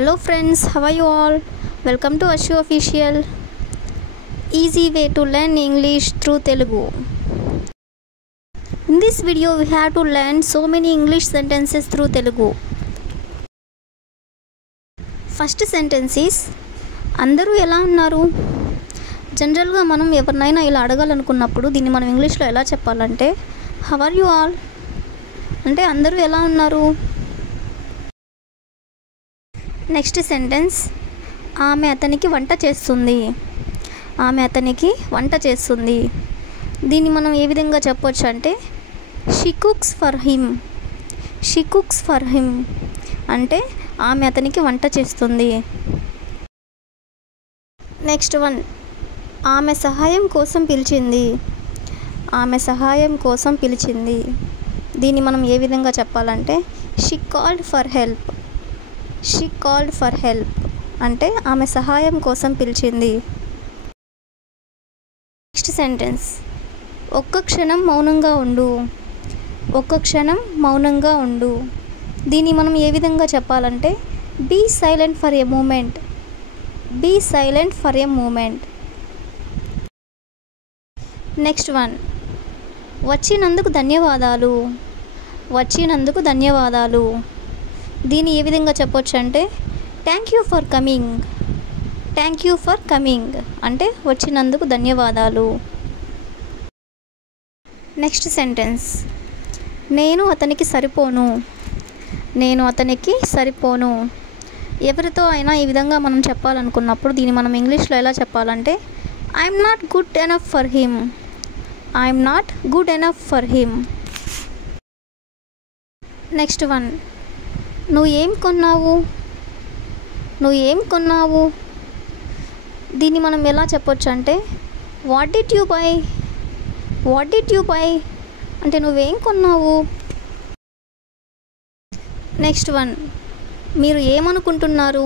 Hello friends, how are you all? Welcome to Ashu Official. Easy way to learn English through Telugu. In this video we have to learn so many English sentences through Telugu. First sentence is అందరూ ఎలా ఉన్నారు? జనరల్గా మనం ఎవరినైనా ఇలా అడగాలనుకున్నప్పుడు దీన్ని మనం ఇంగ్లీష్లో ఎలా చెప్పాలంటే హౌ ఆర్ యు ఆల్ అంటే అందరూ ఎలా ఉన్నారు. నెక్స్ట్ సెంటెన్స్ ఆమె అతనికి వంట చేస్తుంది. ఆమె అతనికి వంట చేస్తుంది. దీన్ని మనం ఏ విధంగా చెప్పొచ్చు అంటే she cooks for him. She cooks for him అంటే ఆమె అతనికి వంట చేస్తుంది. నెక్స్ట్ వన్ ఆమె సహాయం కోసం పిలిచింది. ఆమె సహాయం కోసం పిలిచింది. దీన్ని మనం ఏ విధంగా చెప్పాలంటే she called for help. She called for help అంటే ఆమె సహాయం కోసం పిలిచింది. నెక్స్ట్ సెంటెన్స్ ఒక్క క్షణం మౌనంగా ఉండు. ఒక్క క్షణం మౌనంగా ఉండు. దీన్ని మనం ఏ విధంగా చెప్పాలంటే be silent for a moment. Be silent for a moment. Next one వచ్చినందుకు ధన్యవాదాలు. వచ్చినందుకు ధన్యవాదాలు. దీన్ని ఏ విధంగా చెప్పొచ్చు అంటే thank you for coming. Thank you for coming అంటే వచ్చినందుకు ధన్యవాదాలు. నెక్స్ట్ సెంటెన్స్ నేను అతనికి సరిపోను. నేను అతనికి సరిపోను. ఎవరితో అయినా ఈ విధంగా మనం చెప్పాలనుకున్నప్పుడు దీన్ని మనం ఇంగ్లీష్లో ఎలా చెప్పాలంటే I'm not good enough for him. I'm not good enough for him. Next one నువ్వు ఏం కొన్నావు. నువ్వు ఏం కొన్నావు. దీన్ని మనం ఎలా చెప్పొచ్చు అంటే what did you by. What did you by అంటే నువ్వేం కొన్నావు. నెక్స్ట్ వన్ మీరు ఏమనుకుంటున్నారు.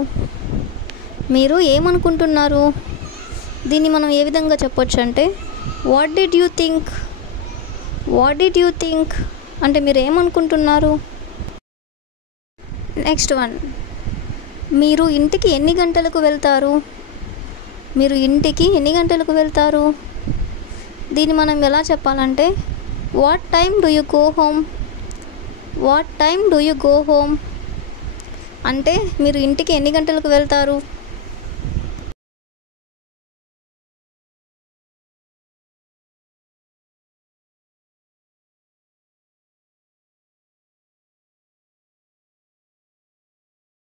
మీరు ఏమనుకుంటున్నారు. దీన్ని మనం ఏ విధంగా చెప్పొచ్చు అంటే what did you think. What did you think అంటే మీరు ఏమనుకుంటున్నారు. నెక్స్ట్ వన్ మీరు ఇంటికి ఎన్ని గంటలకు వెళ్తారు. మీరు ఇంటికి ఎన్ని గంటలకు వెళ్తారు. దీన్ని మనం ఎలా చెప్పాలంటే what time do you go home. What time do you go home అంటే మీరు ఇంటికి ఎన్ని గంటలకు వెళ్తారు.